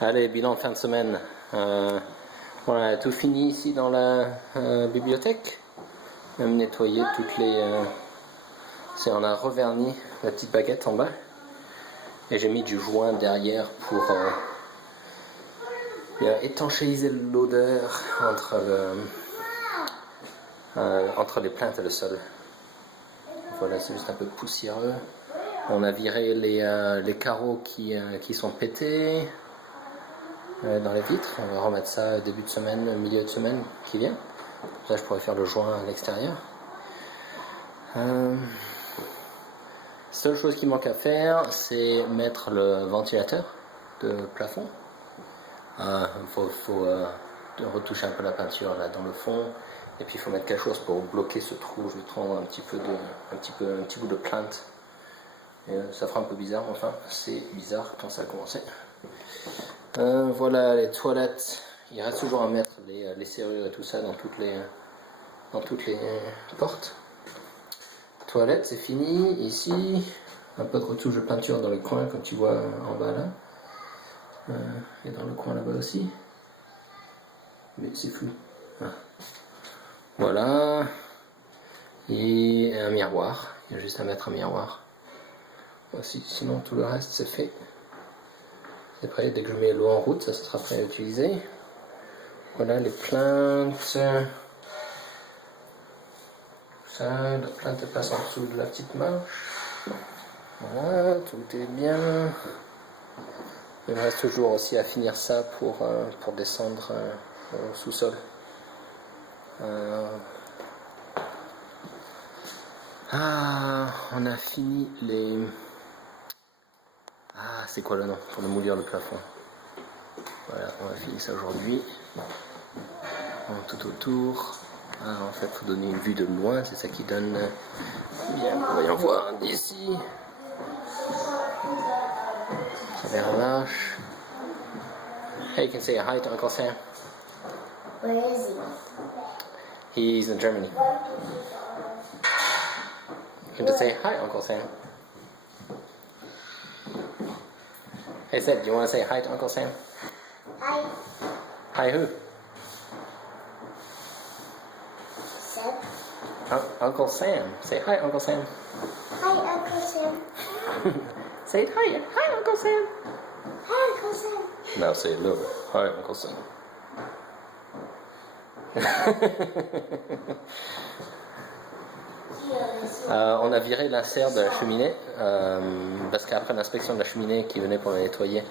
Allez, bilan de fin de semaine. Voilà, tout fini ici dans la bibliothèque. Même nettoyé toutes les. C'est on a reverni la petite baguette en bas. Et j'ai mis du joint derrière pour étanchéiser l'odeur entre les plaintes et le sol. Voilà, c'est juste un peu poussiéreux. On a viré les carreaux qui sont pétés dans les vitres. On va remettre ça début de semaine, milieu de semaine qui vient. Là, je pourrais faire le joint à l'extérieur. Seule chose qui manque à faire, c'est mettre le ventilateur de plafond. Faut retoucher un peu la peinture là dans le fond. Et puis il faut mettre quelque chose pour bloquer ce trou. Je vais prendre un petit bout de plainte. Et, ça fera un peu bizarre, mais enfin c'est bizarre quand ça a commencé. Voilà les toilettes. Il reste toujours à mettre les serrures et tout ça dans toutes les portes. Toilette, c'est fini. Ici, un peu de retouche de peinture dans le coin, comme tu vois en bas là. Et dans le coin là-bas aussi. Mais c'est flou. Voilà. Et un miroir. Il y a juste à mettre un miroir. Voici, sinon tout le reste c'est fait. C'est prêt. Dès que je mets l'eau en route, ça sera prêt à utiliser. Voilà les plaintes. Ça, la plainte passe en dessous de la petite marche. Voilà, tout est bien. Il me reste toujours aussi à finir ça pour descendre au sous-sol. On a fini les... c'est quoi le nom pour le moulir le plafond. Voilà, on a fini ça aujourd'hui. Tout autour. En fait, il faut donner une vue de loin, c'est ça qui donne bien. Voyons voir d'ici. Ça fait un marche. Hey, you can say hi to Uncle Sam. Where is he? He's in Germany. You can just say hi, Uncle Sam. Hey, Sid, do you want to say hi to Uncle Sam? Hi, Hi, who? Seth. Uncle Sam. Say hi, Uncle Sam. Hi, Uncle Sam. Say it hi. Hi, Uncle Sam. Hi, Uncle Sam. Now say hello. Hi, Uncle Sam. On a viré l'insert de la cheminée parce qu'après l'inspection de la cheminée qui venait pour la nettoyer,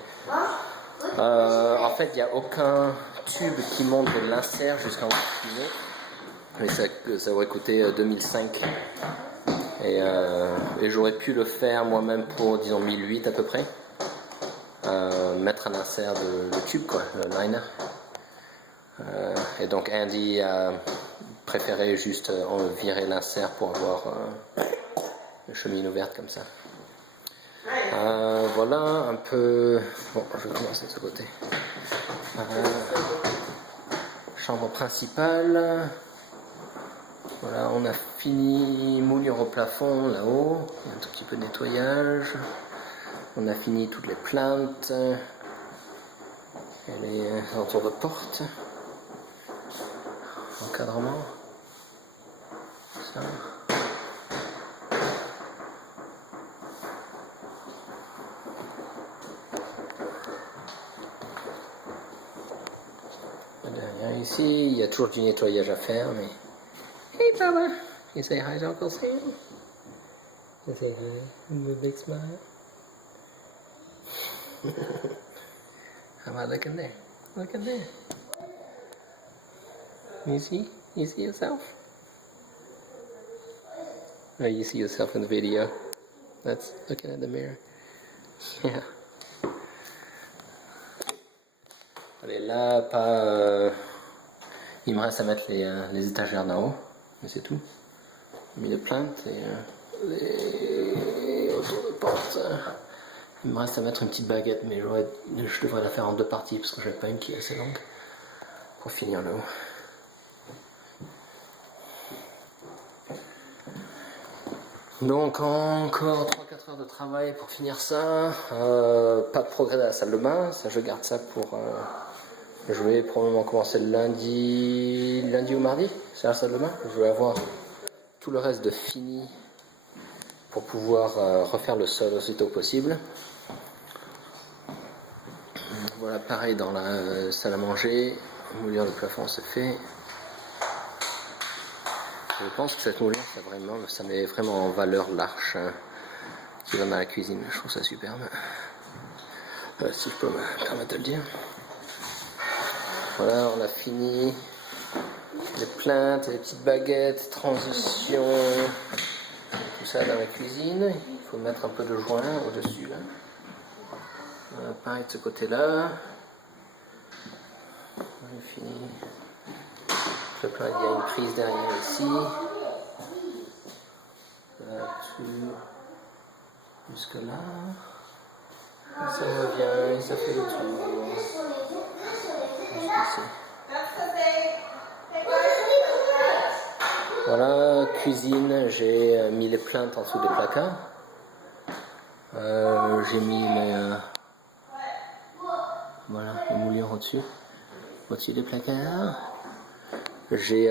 en fait il n'y a aucun tube qui monte de l'insert jusqu'en haut de la cheminée, mais ça aurait coûté 2005 et j'aurais pu le faire moi-même pour disons 1008 à peu près, mettre un insert de tube quoi, le liner. Et donc Andy a préféré juste virer l'insert pour avoir une cheminée ouverte comme ça. Voilà un peu. Bon, je vais commencer de ce côté. Chambre principale. Voilà, on a fini moulir au plafond là-haut. Un tout petit peu de nettoyage. On a fini toutes les plaintes. Et les entours de porte. Encadrement. Ça. Derrière ici, il y a toujours du nettoyage à faire, mais... Hey Baba! You say hi to Uncle Sam? You say hi with a big smile? How about looking there? Look at there. You see? You see yourself? Oh, you see yourself in the video. That's looking at the mirror. Yeah. Allez, là, pas... il me reste à mettre les étagères d'en haut, mais c'est tout. J'ai mis les plaintes et les autour de porte. Il me reste à mettre une petite baguette, mais je devrais la faire en deux parties parce que j'avais pas une qui est assez longue pour finir le haut. Donc encore 3-4 heures de travail pour finir ça. Pas de progrès dans la salle de bain, ça je garde ça pour... je vais probablement commencer le lundi ou mardi, c'est la salle de bain. Je vais avoir tout le reste de fini pour pouvoir refaire le sol aussitôt possible. Voilà, pareil dans la salle à manger, moulure de plafond c'est fait. Je pense que cette moulure, ça met vraiment en valeur l'arche qui va dans la cuisine. Je trouve ça superbe. Si je peux me permettre de le dire. Voilà, on a fini les plaintes, les petites baguettes, transition, tout ça dans la cuisine. Il faut mettre un peu de joint au-dessus là. Pareil de ce côté-là. On a fini. Le plein, il y a une prise derrière ici. Là-dessus. Jusque là. Et ça revient et ça fait le tour. Jusqu'ici. Voilà, cuisine, j'ai mis les plaintes en dessous des placards. J'ai mis les moulures au-dessus des placards. J'ai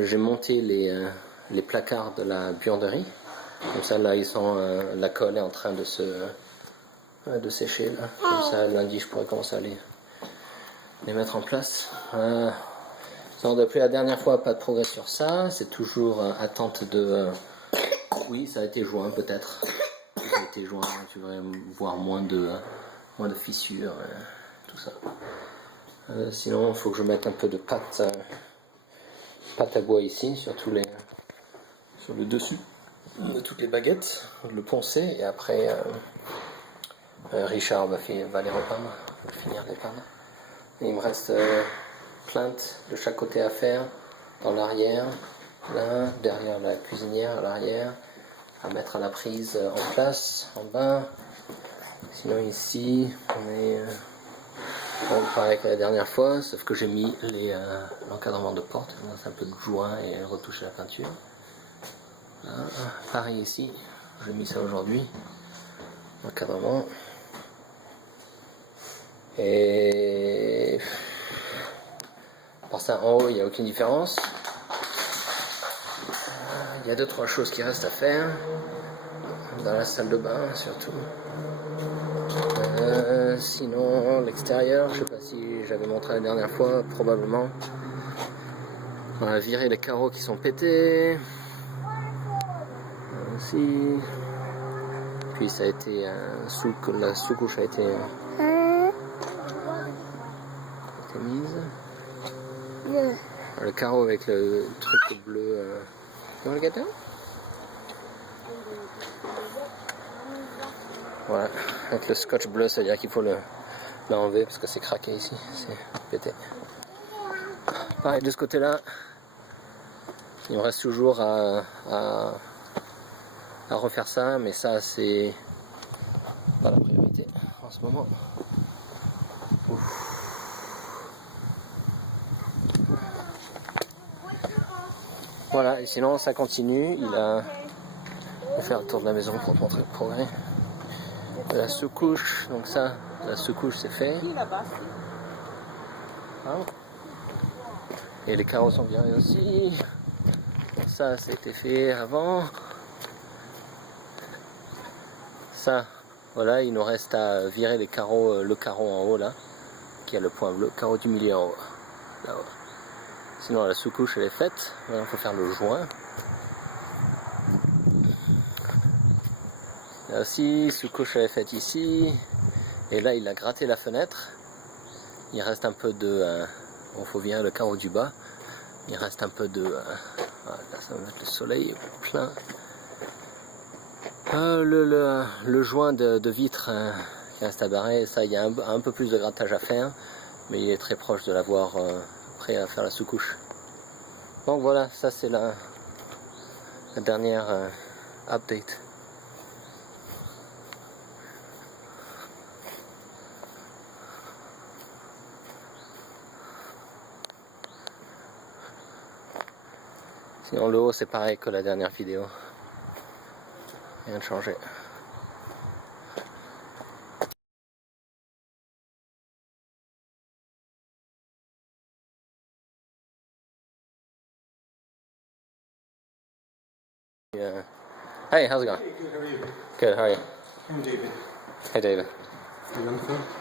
j'ai monté les placards de la buanderie. Comme ça, là, la colle est en train de sécher. Là. Comme ça, lundi, je pourrais commencer à les mettre en place. Depuis la dernière fois, pas de progrès sur ça. C'est toujours attente de... oui, ça a été joint, peut-être. Ça a été joint, tu devrais voir moins de fissures, tout ça. Sinon, il faut que je mette un peu de pâte à bois ici, sur le dessus de toutes les baguettes, le poncer, et après Richard va les repeindre, va finir de les peindre. Et il me reste plainte de chaque côté à faire, dans l'arrière, là, derrière la cuisinière, à l'arrière, à mettre à la prise en place, en bas. Sinon ici, on est... pareil que la dernière fois, sauf que j'ai mis l'encadrement de porte, un peu de joint et retoucher la peinture. Là, pareil ici, j'ai mis ça aujourd'hui, l'encadrement. Et par ça, en haut, il n'y a aucune différence. Il y a 2-3 choses qui restent à faire, dans la salle de bain surtout. Sinon, l'extérieur, je sais pas si j'avais montré la dernière fois, probablement. On a viré les carreaux qui sont pétés. Aussi. Puis ça a été la sous-couche a été mise. Le carreau avec le truc bleu. Dans le gâteau. Voilà, avec le scotch bleu, c'est-à-dire qu'il faut l'enlever parce que c'est craqué ici, c'est pété. Pareil de ce côté-là, il me reste toujours à refaire ça, mais ça c'est pas la priorité en ce moment. Ouf. Voilà, et sinon ça continue, je vais faire le tour de la maison pour montrer le progrès. La sous-couche, donc ça, la sous-couche c'est fait. Et les carreaux sont virés aussi. Donc ça, a été fait avant. Ça, voilà, il nous reste à virer les carreaux, le carreau en haut là, qui a le point bleu, carreau du milieu en haut, là-haut. Sinon la sous-couche elle est faite, maintenant il faut faire le joint. Là aussi, sous-couche elle est faite ici, et là il a gratté la fenêtre. Il reste un peu de... il faut virer le carreau du bas. Il reste un peu de... là ça va mettre le soleil plein. Le joint de vitre qui reste à barrer, ça il y a un peu plus de grattage à faire, mais il est très proche de l'avoir prêt à faire la sous-couche. Donc voilà, ça c'est la dernière update. Sinon le haut c'est pareil que la dernière vidéo. Rien de changé. Yeah. Hey, how's it going? Hey, good, how are you? Good, how are you? I'm David. Hey, David. Are you on the phone?